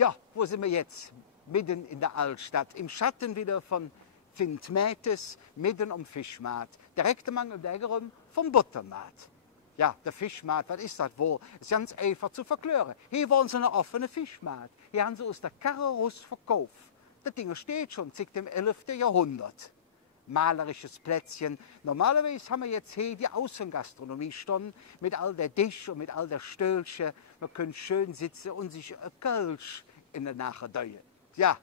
Ja, wo sind wir jetzt? Mitten in der Altstadt, im Schatten wieder von Fintmätes, mitten am Fischmarkt. Direkt am Angelegeren vom Buttermarkt. Ja, der Fischmarkt, was ist das wohl? Das ist ganz einfach zu verklären. Hier wollen sie einen offenen Fischmarkt. Hier haben sie aus der Karre raus verkauft. Das Ding steht schon seit dem 11. Jahrhundert. Malerisches Plätzchen. Normalerweise haben wir jetzt hier die Außengastronomie stehen, mit all der Tisch und mit all der Stölchen. Man kann schön sitzen und sich ein Kölsch in der Nache döien. Ja,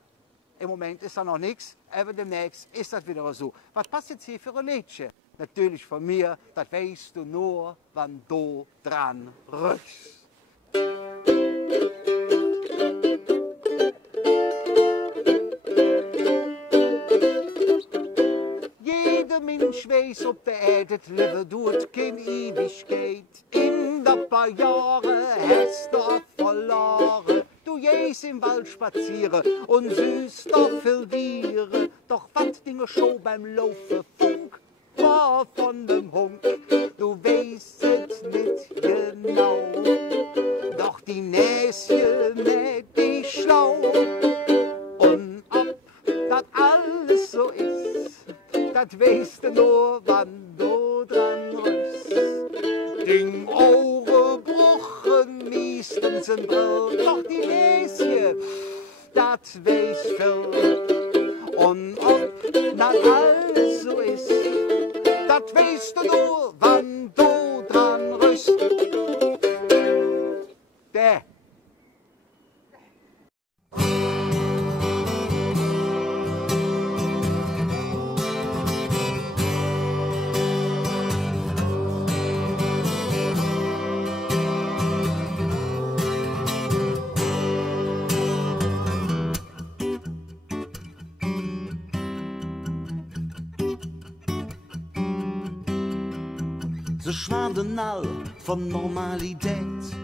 im Moment ist da noch nichts, aber demnächst ist das wieder so. Was passt jetzt hier für ein Liedchen? Natürlich von mir, das weißt du nur, wann du dran rückst. Jeder Mensch weiß, ob der Erde leben tut, kein Ewigkeit. In ein paar Jahren hast du verloren. Du gehst im Wald spazieren und süßt doch viel Tiere. Doch was Dinge schon beim Laufen Funk war von dem Hunk. Du weißt es nicht genau. Doch die Näschen mit die schlau. Und ob das alles so ist, das weißt du nur, wann du dran rührst. Ding Ohren bruchen, meistens ein Brill, doch die Näschen, das weiß viel. Und ob das alles so ist, das weißt du nur, wann du dran rührst. Der. Ze schwaanden al van normaliteit.